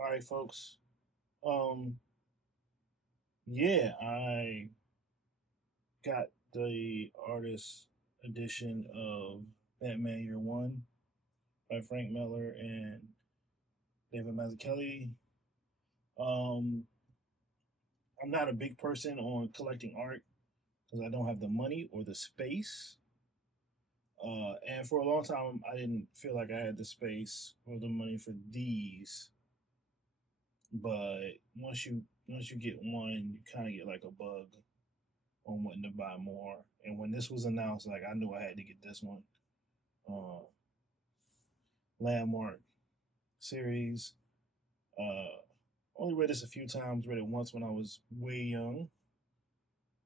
All right, folks. Um, yeah, I got the artist edition of Batman Year One by Frank Miller and David Mazzucchelli. Um, I'm not a big person on collecting art because I don't have the money or the space. And for a long time, I didn't feel like I had the space or the money for these. But once you get one, you kind of get like a bug on wanting to buy more. And when this was announced, like I knew I had to get this one. Uh, Landmark series. Uh, Only read this a few times. Read it once when I was way young.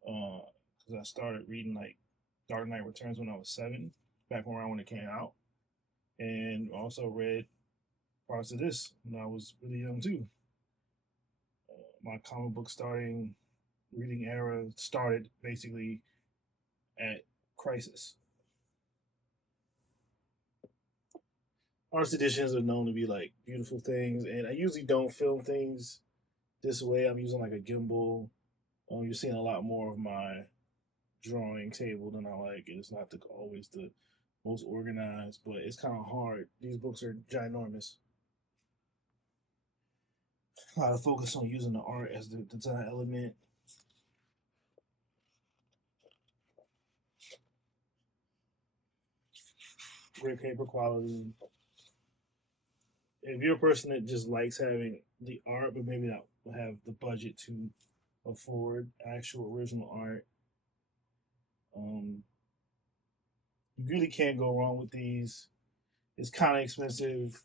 Because I started reading like Dark Knight Returns when I was 7, back around when it came out, and also read parts of this when I was really young too. My comic book starting reading era started basically at Crisis. Artist editions are known to be like beautiful things, and I usually don't film things this way. I'm using like a gimbal. You're seeing a lot more of my drawing table than I like. It's not always the most organized, but it's kind of hard. These books are ginormous. A lot of focus on using the art as the design element. Great paper quality. If you're a person that just likes having the art, but maybe not have the budget to afford actual original art, um, you really can't go wrong with these. It's kind of expensive.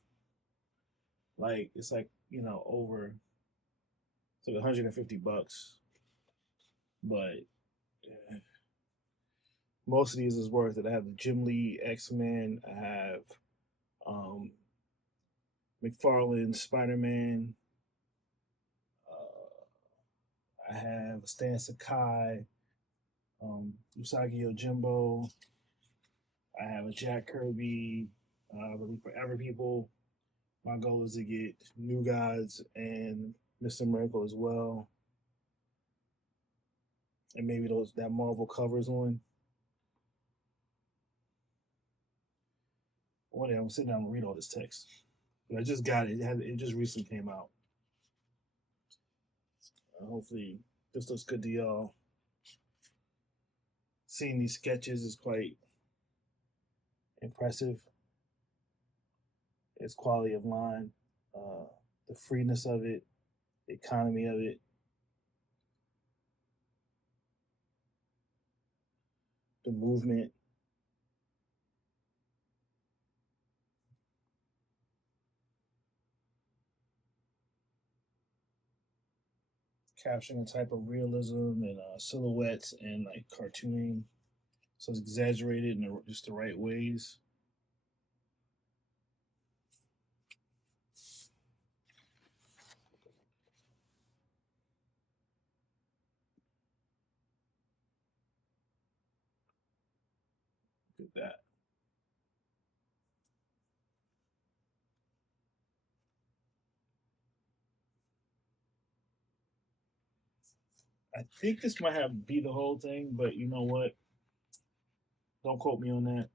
Like it's like over it's like $150, but most of these is worth it. I have the Jim Lee X-Men. I have um, McFarlane Spider Man. I have Stan Sakai, Usagi Yojimbo. I have a Jack Kirby. I believe Forever People. My goal is to get New Gods and Mr. Miracle as well, and maybe those that Marvel covers one. One day I'm sitting down and read all this text. But I just got it. It just recently came out. Hopefully this looks good to y'all. Seeing these sketches is quite impressive. Its quality of line, uh, the freeness of it, the economy of it, the movement, capturing a type of realism and silhouettes and like cartooning. So it's exaggerated in just the right ways. Look at that. I think this might have be the whole thing, but you know what? Don't quote me on that.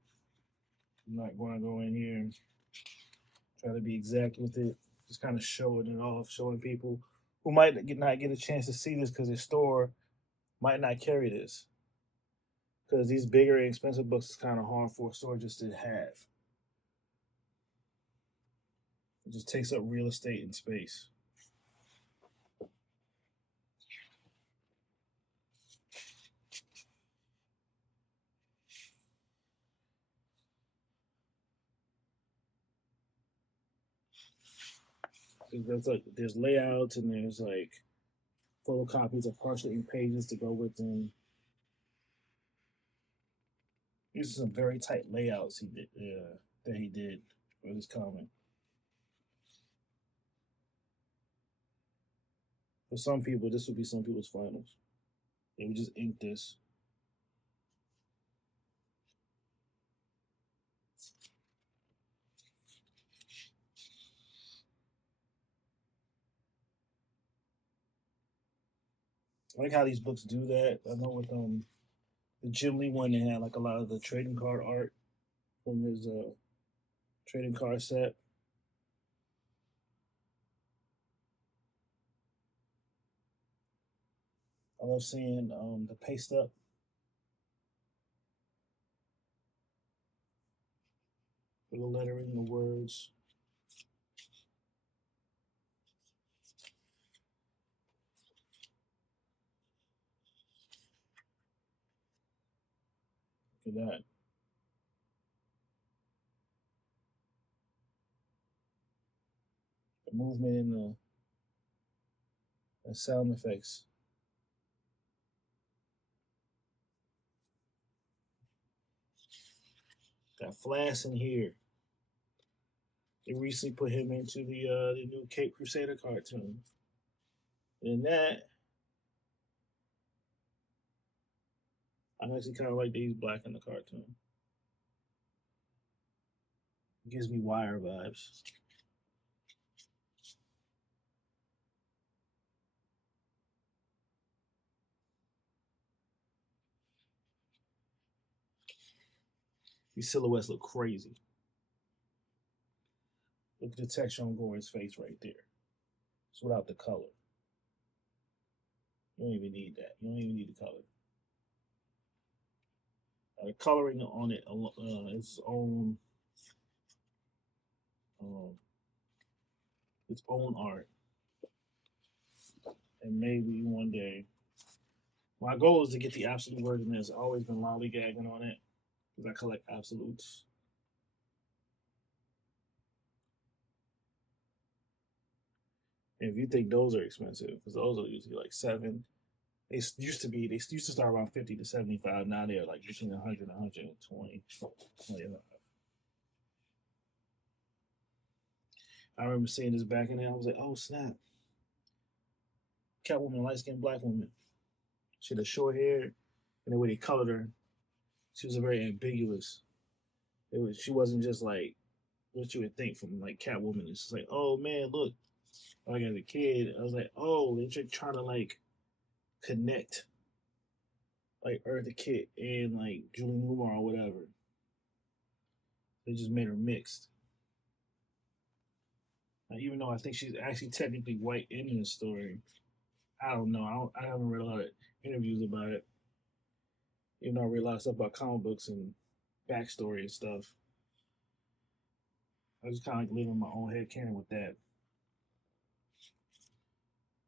I'm not going to go in here and try to be exact with it. Just kind of showing it off, showing people who might not get a chance to see this because the store might not carry this. Because these bigger and expensive books is kind of hard for a store just to have. It just takes up real estate and space. There's layouts and there's like photocopies of partial ink pages to go with them. These are some very tight layouts that he did for this comic. For some people, this would be some people's finals. They would just ink this. I like how these books do that. I know with the Jim Lee one, they had like a lot of the trading card art from his trading card set. I love seeing the paste up for the lettering, the words. Look at that. The movement and the sound effects. Got Flash in here. They recently put him into the new Cape Crusader cartoon. And that, I actually kind of like that he's black in the cartoon. It gives me Wire vibes. These silhouettes look crazy. Look at the texture on Gore's face right there. It's without the color. You don't even need that. You don't even need the color. The coloring on it um, its own art, and maybe one day. My goal is to get the absolute version. There's always been lollygagging on it because I collect absolutes. And if you think those are expensive, because those are usually like seven. They used to be. They used to start around 50 to 75. Now they're like between 100 and 120. I remember seeing this back in there. I was like, oh snap! Catwoman, light skinned black woman. She had a short hair, and the way they colored her, she was a very ambiguous. She wasn't just like what you would think from like Catwoman. It's just like, oh man, look. Like as a kid, I was like, oh, they're just trying to like connect like Eartha Kitt and like Julie Newmar or whatever. They just made her mixed. Even though I think she's actually technically white in the story, I don't know. I haven't read a lot of interviews about it. Even though I read a lot of stuff about comic books and backstory and stuff, I just kind of like live in my own head canon with that.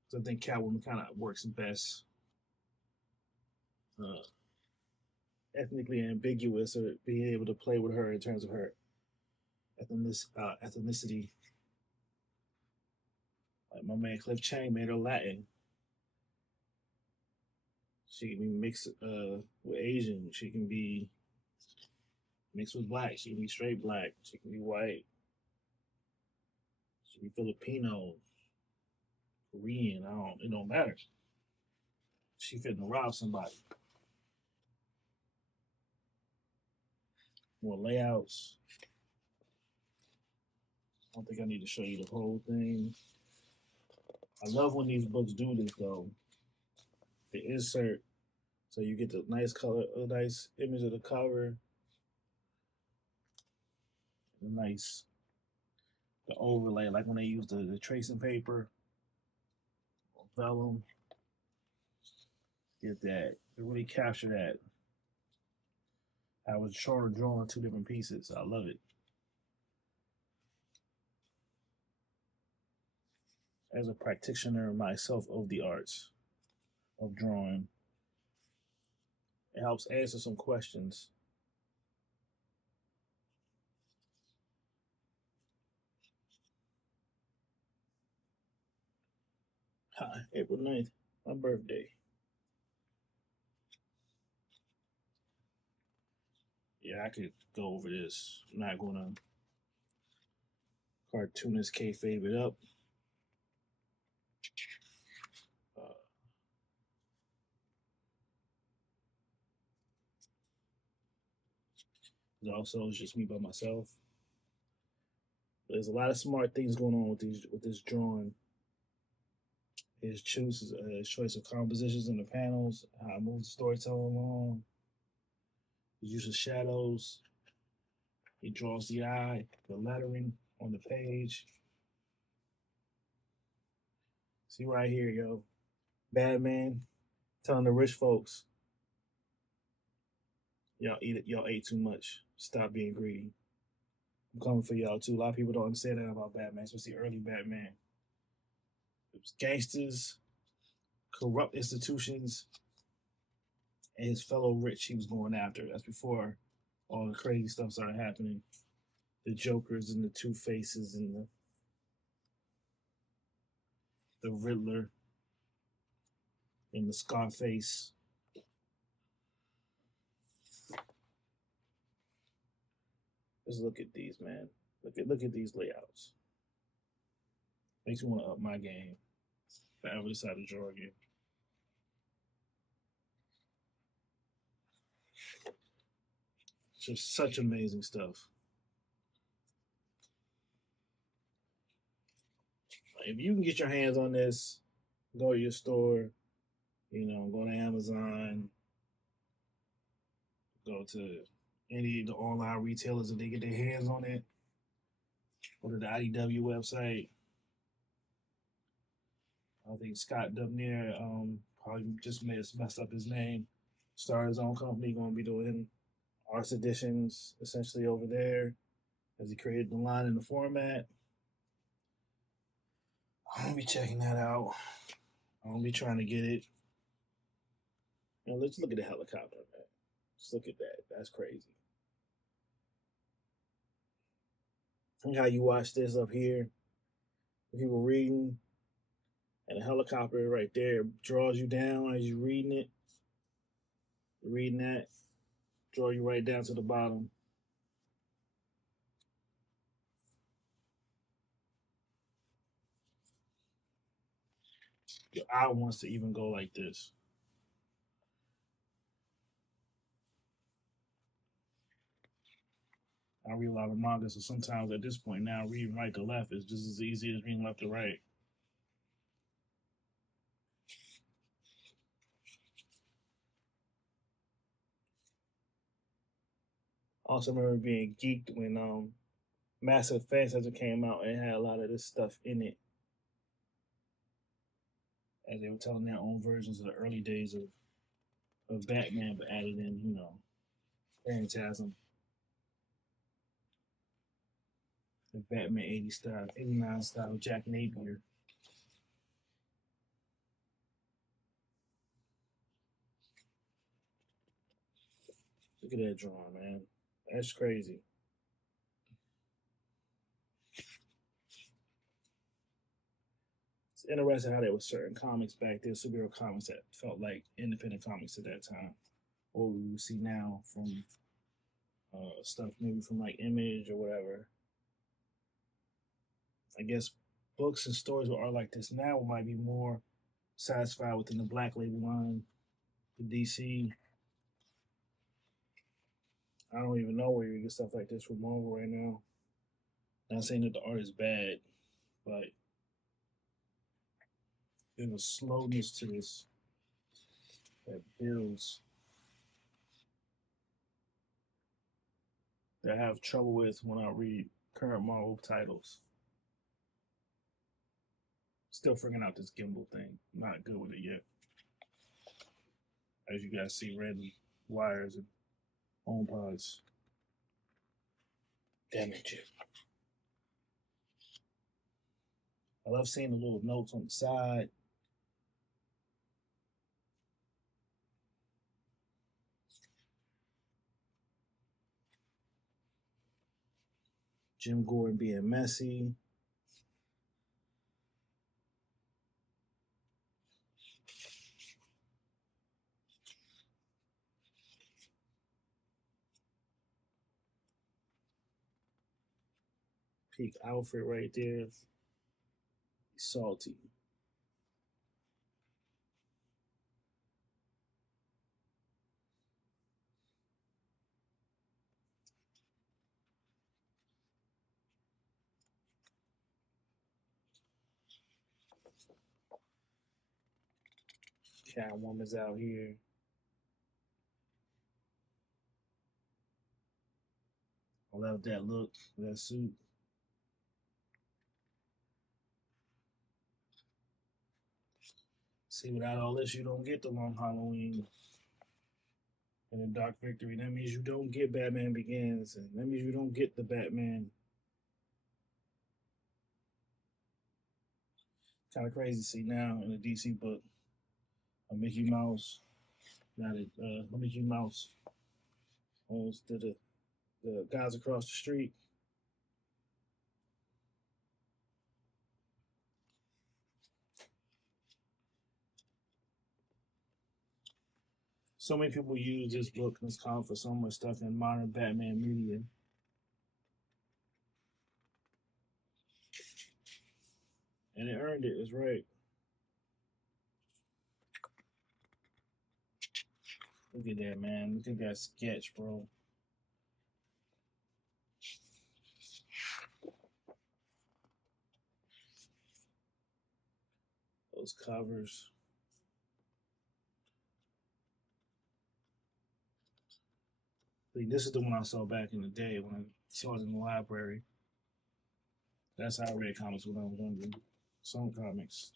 So I think Catwoman kind of works best uh, ethnically ambiguous, or being able to play with her in terms of her ethnicity. Like my man Cliff Chang made her Latin. She can be mixed with Asian. She can be mixed with black. She can be straight black. She can be white. She can be Filipino, Korean. I don't. It don't matter. She fitting rob somebody. More layouts. I don't think I need to show you the whole thing. I love when these books do this though. They insert so you get the nice color, a nice image of the cover, the nice the overlay, like when they use the tracing paper or vellum. Get that. They really capture that. I was short of drawing two different pieces. I love it. As a practitioner myself of the arts of drawing, it helps answer some questions. Hi, April 9th, my birthday. Yeah, I could go over this. I'm not gonna cartoonist kayfabe it up. Uh, also, it's just me by myself. There's a lot of smart things going on with this drawing. His choice of compositions in the panels, how it moves the storytelling along, his use of shadows. He draws the eye, the lettering on the page. See right here, yo. Batman telling the rich folks, y'all ate too much. Stop being greedy. I'm coming for y'all too. A lot of people don't understand that about Batman, especially early Batman. It was gangsters, corrupt institutions, and his fellow rich he was going after. That's before all the crazy stuff started happening. The Jokers and the Two Faces and the Riddler and the Scarface. Just look at these, man. Look at these layouts. Makes me want to up my game. If I ever decide to draw again. Just such amazing stuff. If you can get your hands on this, go to your store, go to Amazon, go to any of the online retailers if they get their hands on it. Go to the IDW website. I think Scott Dubnier probably just messed up his name. Started his own company, going to be doing arts editions essentially over there as he created the line and the format. I'm going to be checking that out. I'm going to be trying to get it. Let's look at the helicopter, man. Just look at that. That's crazy. And how you watch this up here, people reading, and a helicopter right there draws you down as you're reading it. Reading that, draw you right down to the bottom. Your eye wants to even go like this. I read a lot of manga, so sometimes at this point now, reading right to left is just as easy as reading left to right. Also remember being geeked when Massive Effects as it came out and it had a lot of this stuff in it. As they were telling their own versions of the early days of Batman, but added in, Phantasm, the Batman 80 style, 89 style, Jack Napier. Look at that drawing, man. That's crazy. It's interesting how there were certain comics back then, superhero comics that felt like independent comics at that time. What we would see now from stuff maybe from like Image or whatever. I guess books and stories with art like this now might be more satisfied within the Black Label line, the DC. I don't even know where you get stuff like this from Marvel right now. Not saying that the art is bad, but there's a slowness to this that builds that I have trouble with when I read current Marvel titles. Still figuring out this gimbal thing. Not good with it yet. As you guys see, random wires and home pods. Damage it. I love seeing the little notes on the side. Jim Gordon being messy. Peak Alfred right there. Salty. Catwoman's out here. I love that look, that suit. See, without all this, you don't get the Long Halloween and the Dark Victory. That means you don't get Batman Begins, and that means you don't get the Batman. Kind of crazy to see now in the DC book, a Mickey Mouse, not a Mickey Mouse owns the guys across the street. So many people use this book and it's common for so much stuff in modern Batman media. And it earned it, it's right. Look at that, man. Look at that sketch, bro. Those covers. See, this is the one I saw back in the day when I saw it in the library. That's how I read comics when I was younger. Some comics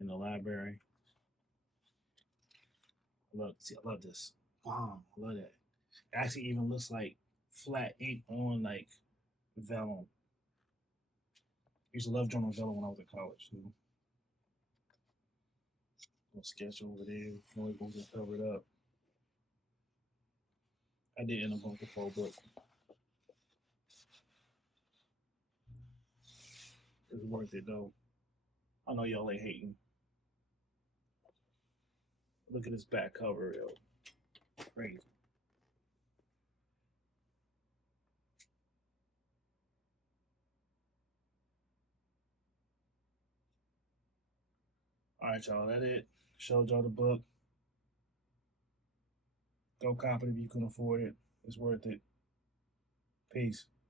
in the library. I love this. Wow, I love that. It actually even looks like flat ink on like vellum. I used to love drawing on vellum when I was in college. You know? Little sketch over there. Only going to cover it up. I did end up on the full book. It's worth it though. I know y'all ain't hating. Look at this back cover, yo. Crazy. All right, y'all. That it. Showed y'all the book. Go cop it if you can afford it. It's worth it. Peace.